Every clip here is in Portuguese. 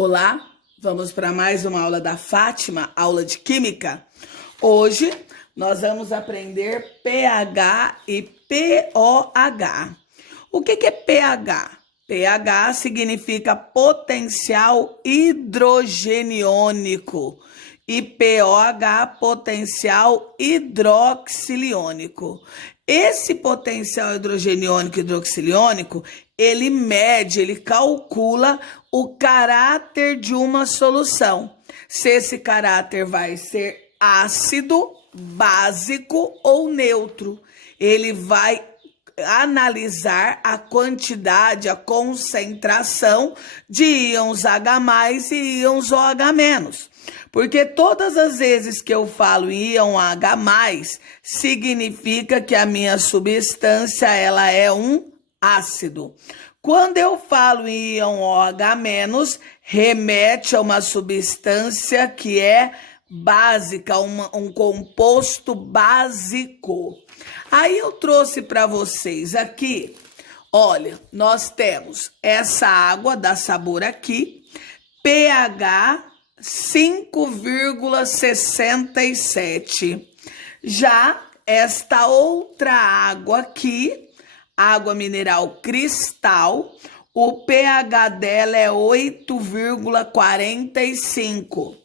Olá, vamos para mais uma aula da Fátima, aula de Química. Hoje nós vamos aprender pH e pOH. O que é pH? pH significa potencial hidrogeniônico e pOH, potencial hidroxiliônico. Esse potencial hidrogeniônico e hidroxiliônico, ele mede, ele calcula o caráter de uma solução. Se esse caráter vai ser ácido, básico ou neutro. Ele vai analisar a quantidade, a concentração de íons H+, e íons OH-. Porque todas as vezes que eu falo em íon H+, significa que a minha substância ela é um ácido. Quando eu falo em íon OH-, remete a uma substância que é básica, um composto básico. Aí eu trouxe para vocês aqui, olha, nós temos essa água da Sabor aqui, pH 5,67. Já esta outra água aqui, água mineral Cristal, o pH dela é 8,45.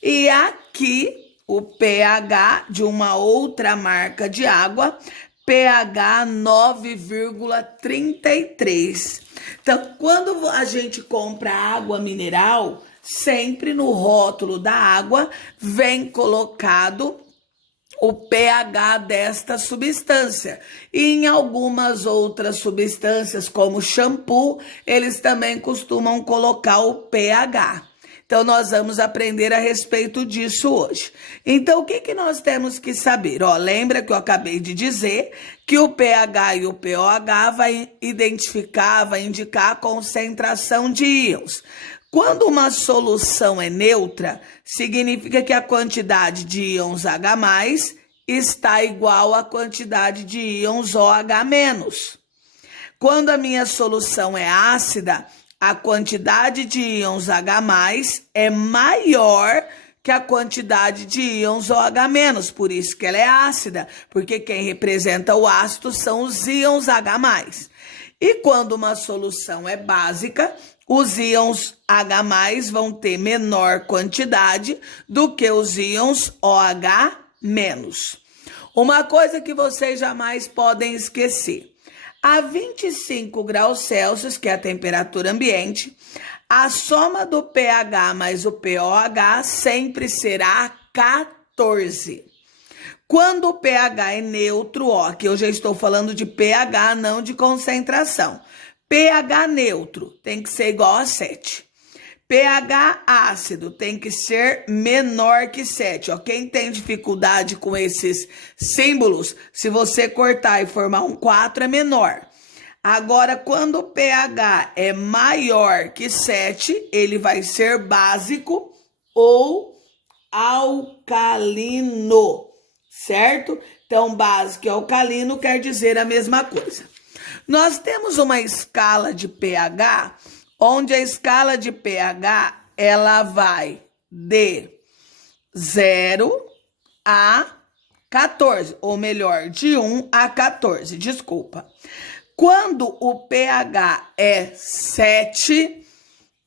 E aqui o pH de uma outra marca de água, pH 9,33. Então, quando a gente compra água mineral, sempre no rótulo da água vem colocado o pH desta substância. E em algumas outras substâncias, como shampoo, eles também costumam colocar o pH. Então, nós vamos aprender a respeito disso hoje. Então, o que nós temos que saber? Lembra que eu acabei de dizer que o pH e o pOH vai indicar a concentração de íons. Quando uma solução é neutra, significa que a quantidade de íons H+ está igual à quantidade de íons OH-. Quando a minha solução é ácida, a quantidade de íons H+ é maior que a quantidade de íons OH-, por isso que ela é ácida, porque quem representa o ácido são os íons H+. E quando uma solução é básica, os íons H+ vão ter menor quantidade do que os íons OH-. Uma coisa que vocês jamais podem esquecer: a 25 graus Celsius, que é a temperatura ambiente, a soma do pH mais o pOH sempre será 14. Quando o pH é neutro, aqui eu já estou falando de pH, não de concentração. pH neutro tem que ser igual a 7. pH ácido tem que ser menor que 7. Quem tem dificuldade com esses símbolos, se você cortar e formar um 4, é menor. Agora, quando o pH é maior que 7, ele vai ser básico ou alcalino, certo? Então, básico e alcalino quer dizer a mesma coisa. Nós temos uma escala de pH, onde a escala de pH, ela vai de 0 a 14, ou melhor, de 1 a 14, desculpa. Quando o pH é 7,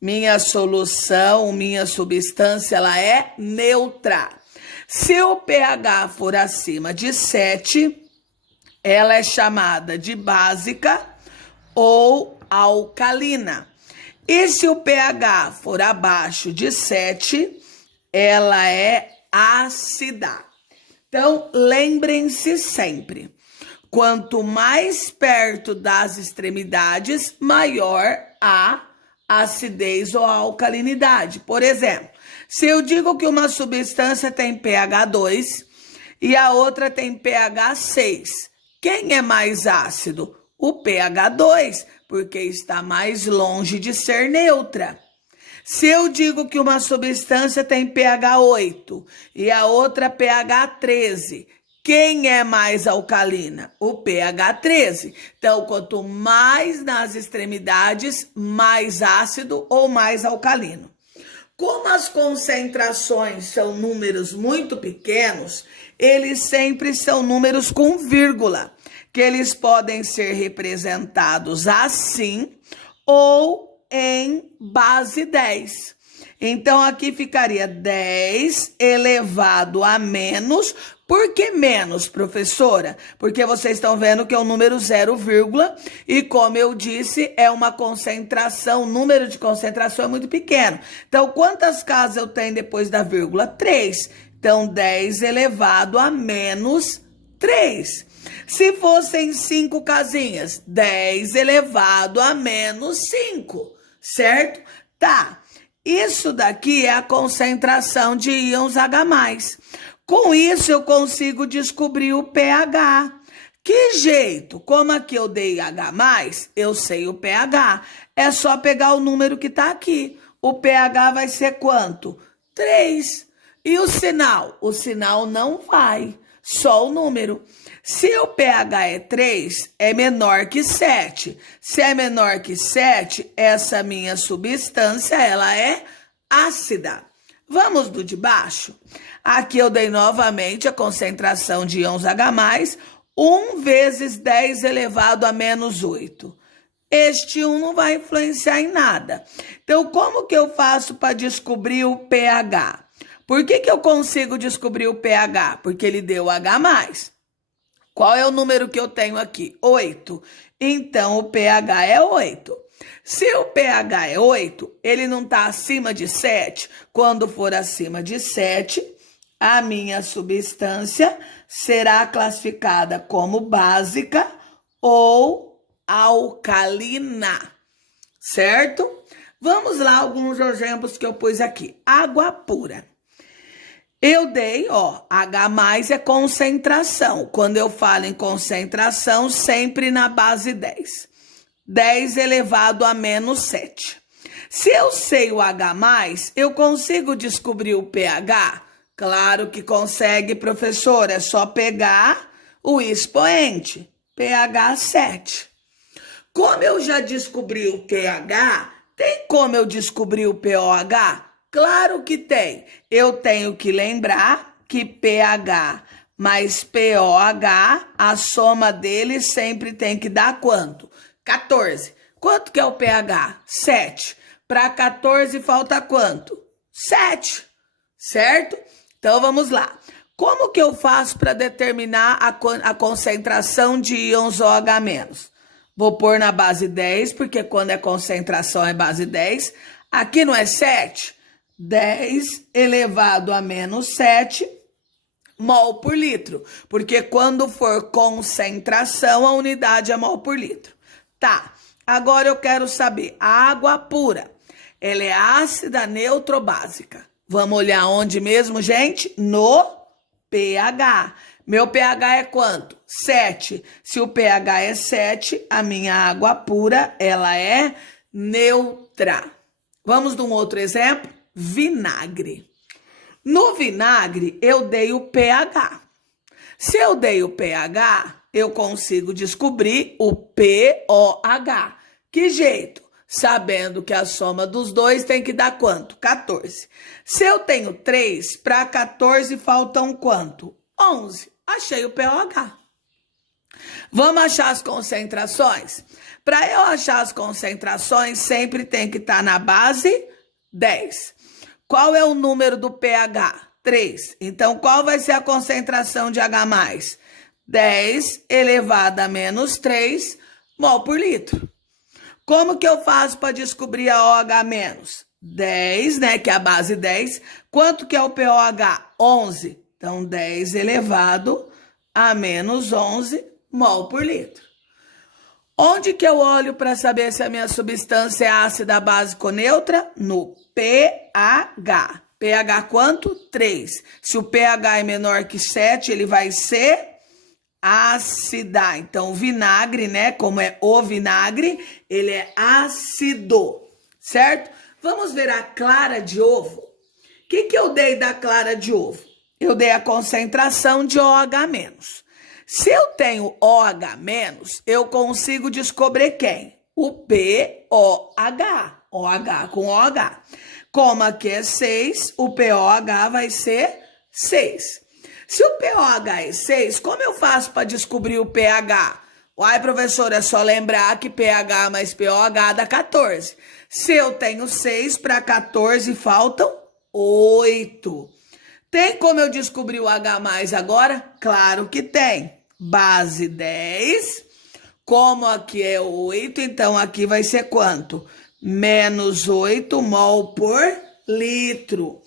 minha solução, minha substância, ela é neutra. Se o pH for acima de 7, ela é chamada de básica ou alcalina. E se o pH for abaixo de 7, ela é ácida. Então, lembrem-se sempre, quanto mais perto das extremidades, maior a acidez ou a alcalinidade. Por exemplo, se eu digo que uma substância tem pH 2 e a outra tem pH 6, quem é mais ácido? O pH 2, porque está mais longe de ser neutra. Se eu digo que uma substância tem pH 8 e a outra pH 13, quem é mais alcalina? O pH 13. Então, quanto mais nas extremidades, mais ácido ou mais alcalino. Como as concentrações são números muito pequenos, eles sempre são números com vírgula, que eles podem ser representados assim ou em base 10. Então, aqui ficaria 10 elevado a menos. Por que menos, professora? Porque vocês estão vendo que é o número 0, e como eu disse, é uma concentração, o número de concentração é muito pequeno. Então, quantas casas eu tenho depois da vírgula? 3. Então, 10 elevado a menos 3. Se fossem 5 casinhas, 10 elevado a menos 5, certo? Tá. Isso daqui é a concentração de íons H+. Com isso, eu consigo descobrir o pH. Que jeito? Como aqui eu dei H+, eu sei o pH. É só pegar o número que está aqui. O pH vai ser quanto? 3. E o sinal? O sinal não vai, só o número. Se o pH é 3, é menor que 7. Se é menor que 7, essa minha substância, ela é ácida. Vamos do de baixo? Aqui eu dei novamente a concentração de íons H+, 1 vezes 10 elevado a menos 8. Este 1 não vai influenciar em nada. Então, como que eu faço para descobrir o pH? Por que eu consigo descobrir o pH? Porque ele deu H+. Qual é o número que eu tenho aqui? 8. Então, o pH é 8. Se o pH é 8, ele não está acima de 7. Quando for acima de 7, a minha substância será classificada como básica ou alcalina, certo? Vamos lá, alguns exemplos que eu pus aqui. Água pura. Eu dei, H+ é concentração. Quando eu falo em concentração, sempre na base 10. 10 elevado a menos 7. Se eu sei o H+, eu consigo descobrir o pH? Claro que consegue, professor. É só pegar o expoente. pH 7. Como eu já descobri o pH, tem como eu descobrir o pOH? Claro que tem. Eu tenho que lembrar que pH mais pOH, a soma deles sempre tem que dar quanto? 14. Quanto que é o pH? 7. Para 14 falta quanto? 7. Certo? Então vamos lá. Como que eu faço para determinar a concentração de íons OH-? Vou pôr na base 10, porque quando é concentração é base 10. Aqui não é 7? 10 elevado a menos 7 mol por litro. Porque quando for concentração, a unidade é mol por litro. Tá, agora eu quero saber, a água pura, ela é ácida, neutra ou básica? Vamos olhar onde mesmo, gente? No pH. Meu pH é quanto? 7. Se o pH é 7, a minha água pura, ela é neutra. Vamos de um outro exemplo? Vinagre. No vinagre, eu dei o pH. Se eu dei o pH, eu consigo descobrir o pOH. Que jeito? Sabendo que a soma dos dois tem que dar quanto? 14. Se eu tenho 3, para 14 faltam quanto? 11. Achei o pOH. Vamos achar as concentrações? Para eu achar as concentrações, sempre tem que estar na base 10. Qual é o número do pH? 3. Então, qual vai ser a concentração de H+? 10 elevado a menos 3 mol por litro. Como que eu faço para descobrir a OH-? 10, né, que é a base 10. Quanto que é o pOH? 11. Então, 10 elevado a menos 11 mol por litro. Onde que eu olho para saber se a minha substância é ácida, básica ou neutra? No pH. pH quanto? 3. Se o pH é menor que 7, ele vai ser ácida. Então, o vinagre, né? Como é o vinagre, ele é ácido, certo? Vamos ver a clara de ovo. O que eu dei da clara de ovo? Eu dei a concentração de OH-. Se eu tenho OH-, eu consigo descobrir quem? O pOH. OH com OH. Como aqui é 6, o pOH vai ser 6. Se o pOH é 6, como eu faço para descobrir o pH? Uai, professor, é só lembrar que pH mais pOH dá 14. Se eu tenho 6 para 14, faltam 8. Tem como eu descobrir o H mais agora? Claro que tem. Base 10. Como aqui é 8, então aqui vai ser quanto? Menos 8 mol por litro.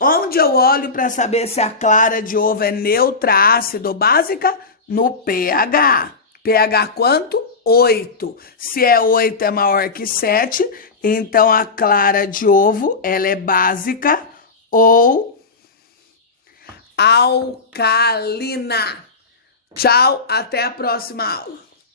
Onde eu olho para saber se a clara de ovo é neutra, ácido ou básica? No pH. pH quanto? 8. Se é 8 é maior que 7, então a clara de ovo ela é básica ou alcalina. Tchau, até a próxima aula.